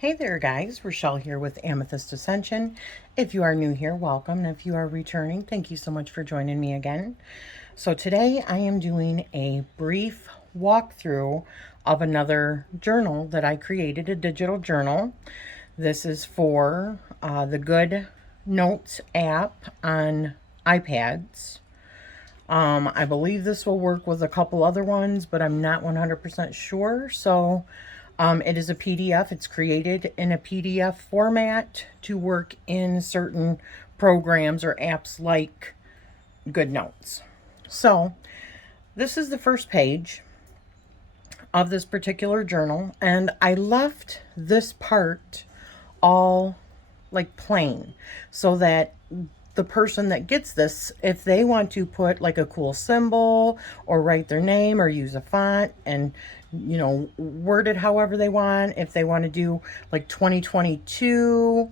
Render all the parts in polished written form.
Hey there guys, Rachele here with Amethyst Ascension. If you are new here, welcome. And if you are returning, thank you so much for joining me again. So today I am doing a brief walkthrough of another journal that I created, a digital journal. This is for the Good Notes app on iPads. I believe this will work with a couple other ones, but I'm not 100% sure. So it is a PDF. It's created in a PDF format to work in certain programs or apps like GoodNotes. So this is the first page of this particular journal, and I left this part all like plain so that the person that gets this, if they want to put like a cool symbol or write their name or use a font and word it however they want, if they want to do like 2022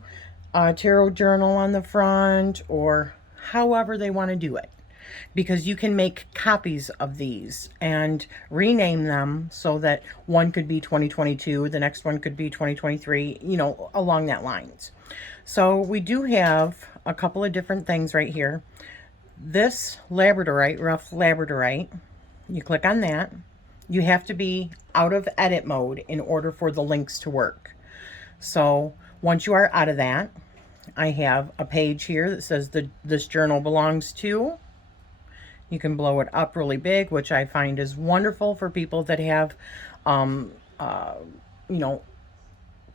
tarot journal on the front, or however they want to do it, because you can make copies of these and rename them so that one could be 2022, the next one could be 2023, along that lines. So we do have a couple of different things right here. This labradorite, rough labradorite, you click on that. You have to be out of edit mode in order for the links to work. So once you are out of that, I have a page here that says this journal belongs to. You can blow it up really big, which I find is wonderful for people that have,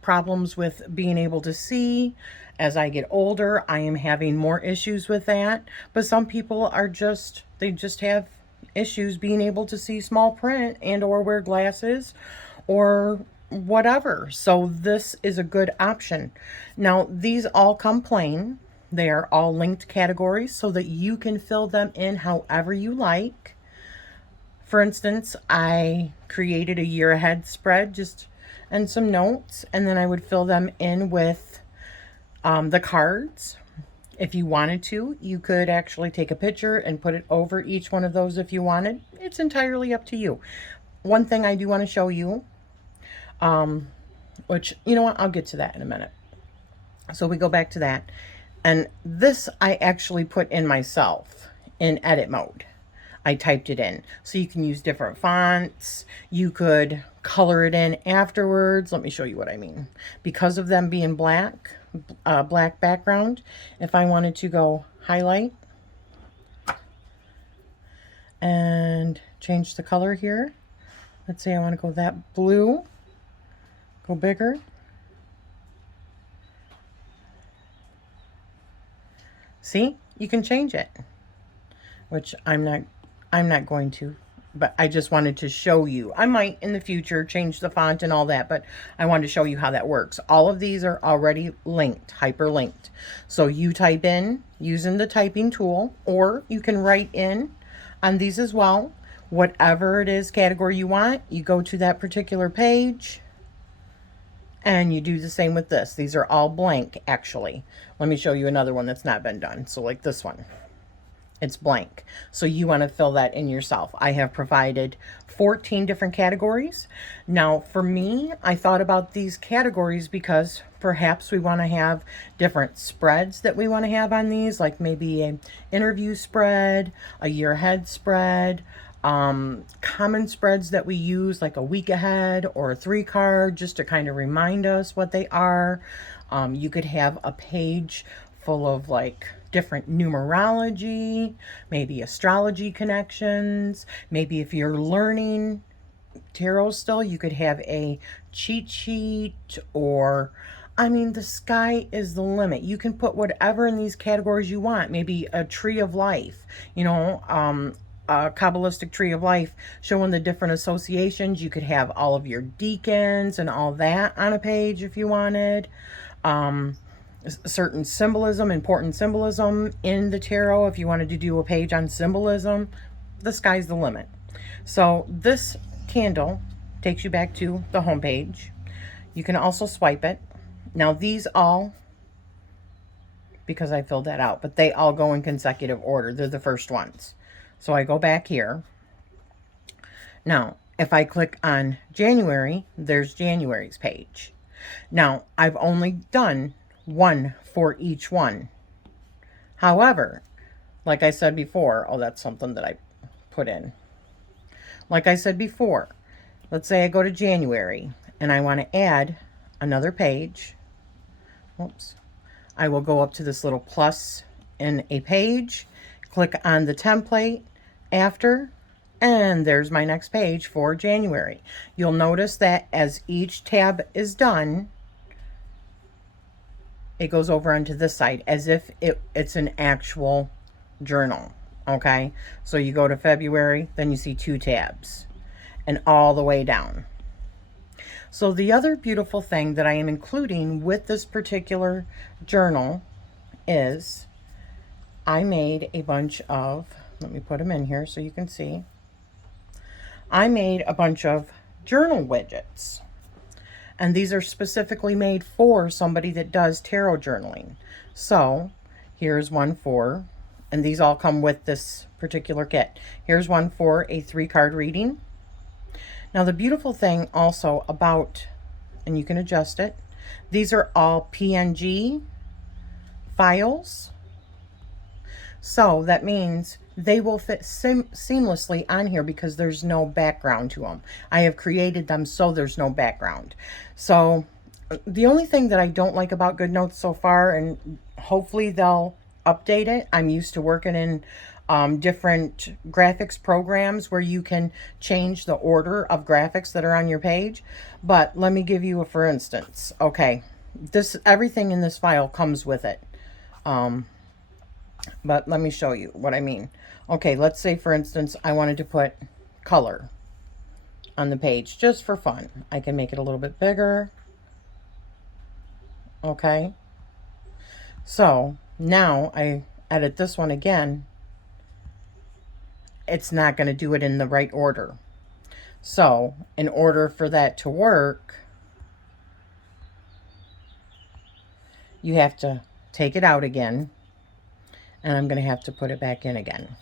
problems with being able to see. As I get older, I am having more issues with that. But some people are they just have issues being able to see small print and or wear glasses or whatever. So this is a good option. Now, these all come plain. They are all linked categories so that you can fill them in however you like. For instance, I created a year ahead spread and some notes, and then I would fill them in with the cards. If you wanted to, you could actually take a picture and put it over each one of those if you wanted. It's entirely up to you. One thing I do want to show you, which, you know what, I'll get to that in a minute. So we go back to that. And this I actually put in myself in edit mode. I typed it in. So you can use different fonts. You could color it in afterwards. Let me show you what I mean. Because of them being black background, if I wanted to go highlight and change the color here. Let's say I want to go that blue, go bigger. See, you can change it, which I'm not going to, but I just wanted to show you. I might in the future change the font and all that, but I wanted to show you how that works. All of these are already linked, hyperlinked. So you type in using the typing tool, or you can write in on these as well. Whatever it is category you want, you go to that particular page. And you do the same with this. These are all blank, actually. Let me show you another one that's not been done. So like this one, it's blank. So you want to fill that in yourself. I have provided 14 different categories. Now, for me, I thought about these categories because perhaps we want to have different spreads that we want to have on these, like maybe an interview spread, a year ahead spread, common spreads that we use like a week ahead or a 3-card, just to kind of remind us what they are. You could have a page full of like different numerology, maybe astrology connections. Maybe if you're learning tarot still, you could have a cheat sheet, or I mean, the sky is the limit. You can put whatever in these categories you want. Maybe a tree of life, a Kabbalistic tree of life showing the different associations. You could have all of your deacons and all that on a page if you wanted. Certain symbolism, important symbolism in the tarot. If you wanted to do a page on symbolism, the sky's the limit. So this candle takes you back to the home page. You can also swipe it. Now these all, because I filled that out, but they all go in consecutive order. They're the first ones. So I go back here. Now, if I click on January, there's January's page. Now, I've only done one for each one. However, like I said before, oh, that's something that I put in. Like I said before, let's say I go to January and I want to add another page. Oops. I will go up to this little plus in a page, click on the template after, and there's my next page for January. You'll notice that as each tab is done, it goes over onto this side as if it's an actual journal. Okay, so you go to February, then you see 2 tabs and all the way down. So the other beautiful thing that I am including with this particular journal is I made a bunch of, let me put them in here so you can see. I made a bunch of journal widgets. And these are specifically made for somebody that does tarot journaling. So here's one for, and these all come with this particular kit. Here's one for a 3-card reading. Now the beautiful thing also about, and you can adjust it, these are all PNG files. So that means they will fit seamlessly on here because there's no background to them. I have created them so there's no background. So the only thing that I don't like about GoodNotes so far, and hopefully they'll update it, I'm used to working in different graphics programs where you can change the order of graphics that are on your page. But let me give you a for instance. Okay, everything in this file comes with it. But let me show you what I mean. Okay, let's say for instance I wanted to put color on the page just for fun. I can make it a little bit bigger. Okay, so now I edit this one again. It's not going to do it in the right order. So in order for that to work, you have to take it out again, and I'm going to have to put it back in again.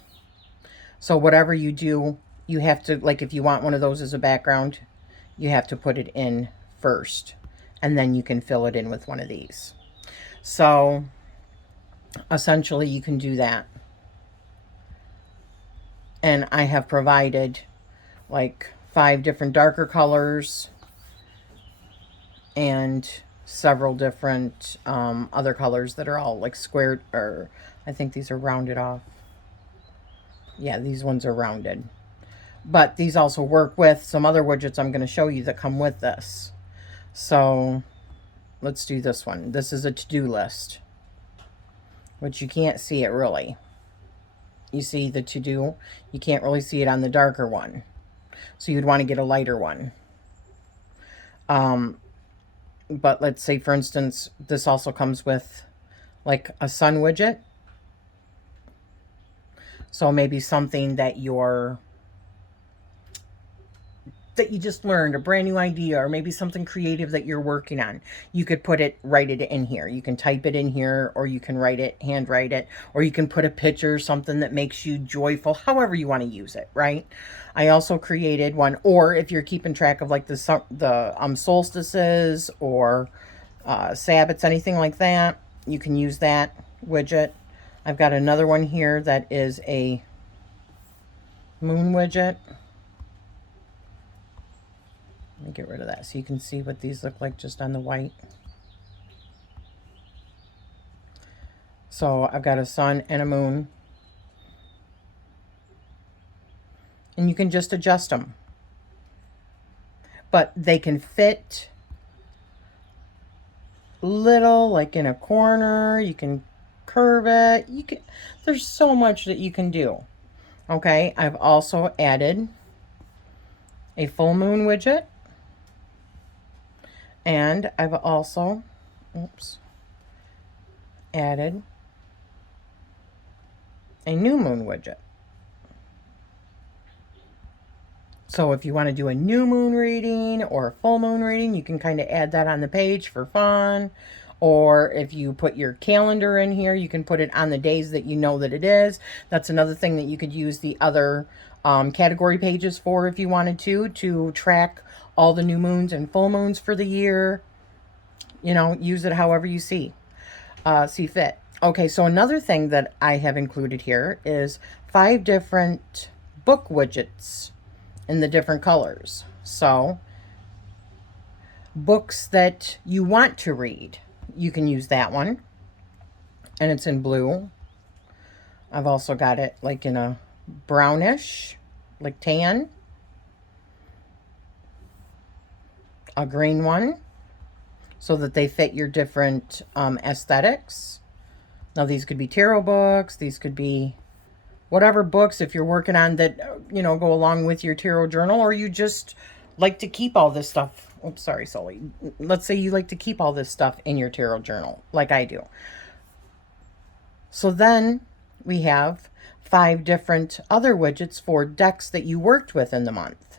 So whatever you do, you have to, like if you want one of those as a background, you have to put it in first, and then you can fill it in with one of these. So essentially you can do that. And I have provided like 5 different darker colors and several different other colors that are all like squared, or I think these are rounded off. Yeah, these ones are rounded. But these also work with some other widgets I'm going to show you that come with this. So let's do this one. This is a to-do list, which you can't see it really. You see the to-do? You can't really see it on the darker one. So you'd want to get a lighter one. But let's say, for instance, this also comes with like a sun widget. So maybe something that you just learned, a brand new idea, or maybe something creative that you're working on. You could write it in here. You can type it in here, or you can write it, handwrite it, or you can put a picture, something that makes you joyful, however you want to use it, right? I also created one, or if you're keeping track of like the solstices or Sabbats, anything like that, you can use that widget. I've got another one here that is a moon widget. Let me get rid of that so you can see what these look like just on the white. So I've got a sun and a moon. And you can just adjust them. But they can fit little, like in a corner. You can curve it. There's so much that you can do. Okay, I've also added a full moon widget. And I've also, added a new moon widget. So if you want to do a new moon reading or a full moon reading, you can kind of add that on the page for fun. Or if you put your calendar in here, you can put it on the days that you know that it is. That's another thing that you could use the other category pages for if you wanted to track all the new moons and full moons for the year. You know, use it however you see fit. Okay, so another thing that I have included here is 5 different book widgets in the different colors. So books that you want to read, you can use that one. And it's in blue. I've also got it like in a brownish, like tan. A green one, so that they fit your different aesthetics. Now these could be tarot books, these could be whatever books if you're working on that, you know, go along with your tarot journal, or you just like to keep all this stuff. Oops, sorry, Sully. Let's say you like to keep all this stuff in your tarot journal, like I do. So then we have 5 different other widgets for decks that you worked with in the month.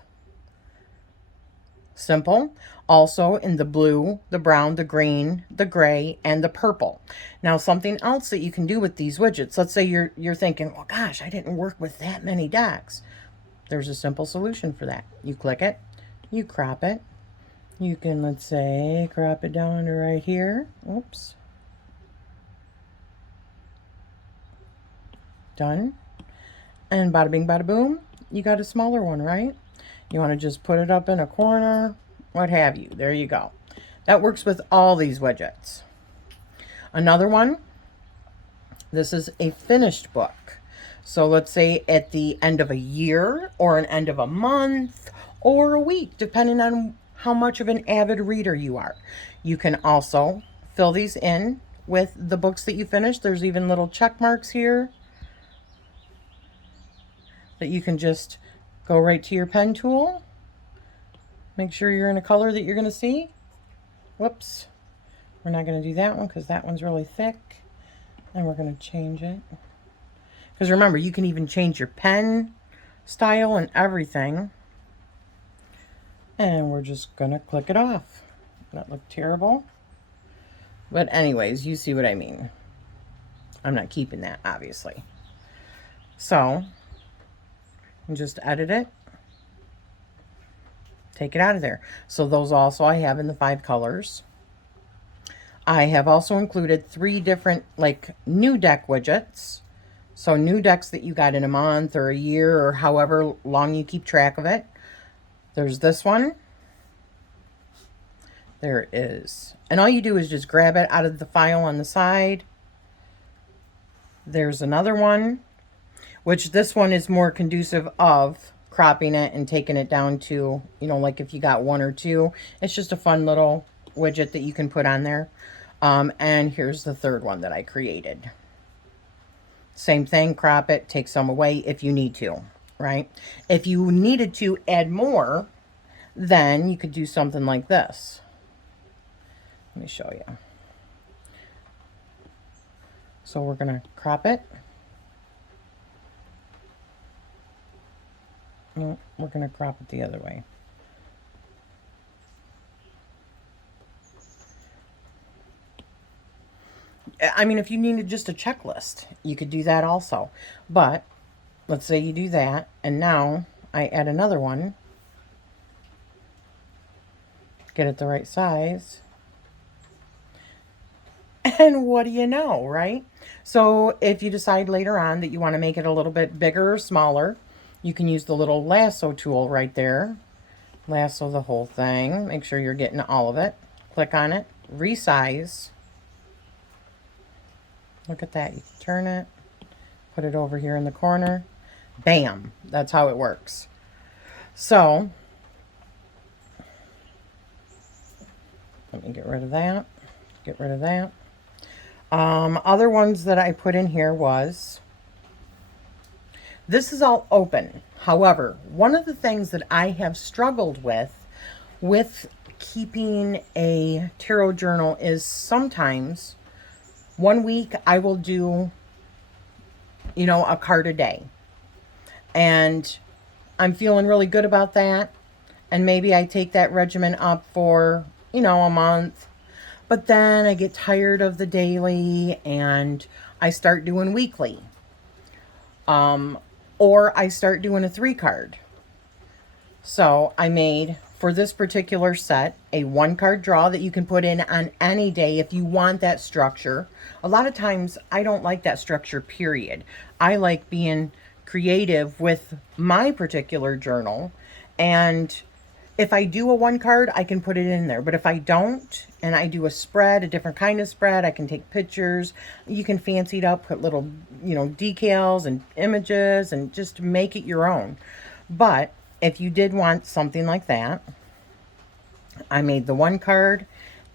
Simple. Also in the blue, the brown, the green, the gray, and the purple. Now, something else that you can do with these widgets, let's say you're thinking, well, gosh, I didn't work with that many decks. There's a simple solution for that. You click it, you crop it. You can, let's say, crop it down to right here. Oops. Done. And bada bing, bada boom, you got a smaller one, right? You want to just put it up in a corner, what have you. There you go. That works with all these widgets. Another one, this is a finished book. So let's say at the end of a year or an end of a month or a week, depending on how much of an avid reader you are. You can also fill these in with the books that you finished. There's even little check marks here that you can just go right to your pen tool. Make sure you're in a color that you're going to see. Whoops. We're not going to do that one because that one's really thick. And we're going to change it. Because remember, you can even change your pen style and everything. And we're just going to click it off. That looked terrible. But anyways, you see what I mean. I'm not keeping that, obviously. So, just edit it. Take it out of there. So those also I have in the 5 colors. I have also included 3 different like new deck widgets. So new decks that you got in a month or a year or however long you keep track of it. There's this one. There it is. And all you do is just grab it out of the file on the side. There's another one, which this one is more conducive of cropping it and taking it down to, you know, like if you got 1 or 2. It's just a fun little widget that you can put on there. And here's the third one that I created. Same thing, crop it, take some away if you need to, right? If you needed to add more, then you could do something like this. Let me show you. So we're going to crop it. No, we're going to crop it the other way. I mean, if you needed just a checklist, you could do that also. But let's say you do that, and now I add another one. Get it the right size. And what do you know, right? So if you decide later on that you want to make it a little bit bigger or smaller, you can use the little lasso tool right there. Lasso the whole thing. Make sure you're getting all of it. Click on it. Resize. Look at that. You can turn it. Put it over here in the corner. Bam. That's how it works. So, let me get rid of that. Get rid of that. Other ones that I put in here was, this is all open. However, one of the things that I have struggled with keeping a tarot journal is sometimes one week I will do, you know, a card a day. And I'm feeling really good about that. And maybe I take that regimen up for, you know, a month. But then I get tired of the daily and I start doing weekly. Or I start doing a 3 card. So I made for this particular set, a 1-card draw that you can put in on any day if you want that structure. A lot of times I don't like that structure, period. I like being creative with my particular journal, and if I do a 1-card, I can put it in there. But if I don't, and I do a spread, a different kind of spread, I can take pictures. You can fancy it up, put little, decals and images, and just make it your own. But if you did want something like that, I made the 1-card,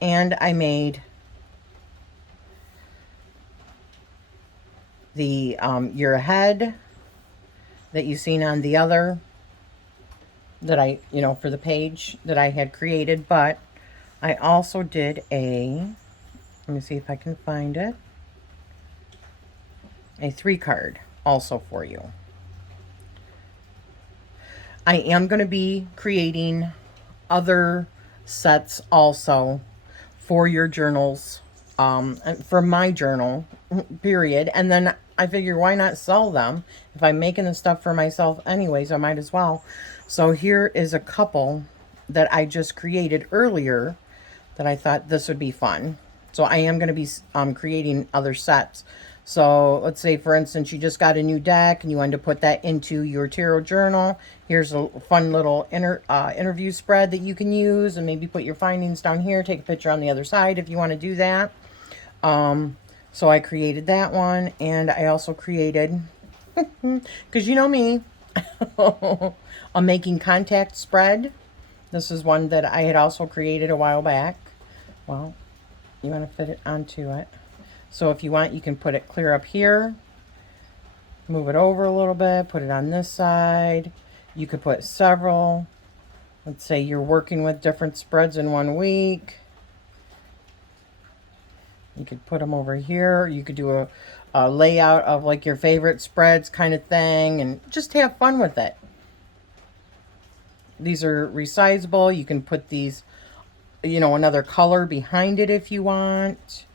and I made the year ahead that you've seen on the other, that I, for the page that I had created. But I also did let me see if I can find it, a 3-card also for you. I am going to be creating other sets also for your journals, for my journal, period. And then I figure, why not sell them? If I'm making the stuff for myself anyways, I might as well. So here is a couple that I just created earlier that I thought this would be fun. So I am going to be creating other sets. So let's say, for instance, you just got a new deck and you wanted to put that into your tarot journal. Here's a fun little interview spread that you can use, and maybe put your findings down here. Take a picture on the other side if you want to do that. So I created that one, and I also created, because you know me, a making contact spread. This is one that I had also created a while back. Well, you want to fit it onto it. So if you want, you can put it clear up here, move it over a little bit, put it on this side. You could put several. Let's say you're working with different spreads in 1 week. You could put them over here. You could do a layout of like your favorite spreads kind of thing, and just have fun with it. These are resizable. You can put these, another color behind it if you want.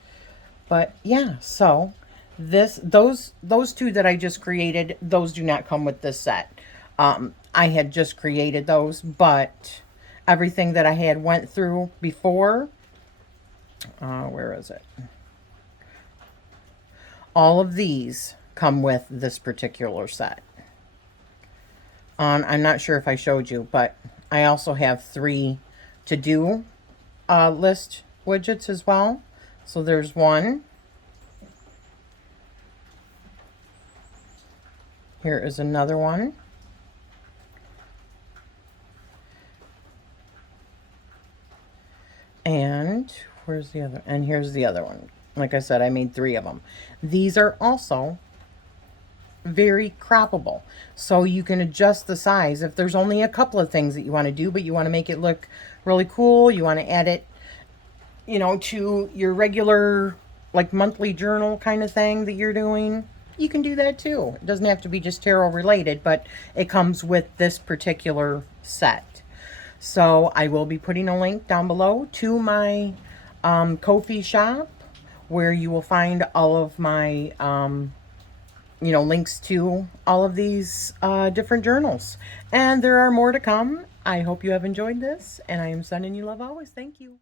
But yeah, so those 2 that I just created, those do not come with this set. I had just created those, but everything that I had went through before, where is it? All of these come with this particular set. I'm not sure if I showed you, but I also have 3 to-do list widgets as well. So there's one. Here is another one. And where's the other? And here's the other one. Like I said, I made 3 of them. These are also very croppable. So you can adjust the size. If there's only a couple of things that you want to do, but you want to make it look really cool, you want to add it, to your regular, like, monthly journal kind of thing that you're doing, you can do that too. It doesn't have to be just tarot related, but it comes with this particular set. So I will be putting a link down below to my Ko-fi shop, where you will find all of my links to all of these different journals. And there are more to come. I hope you have enjoyed this, and I am sending you love always. Thank you.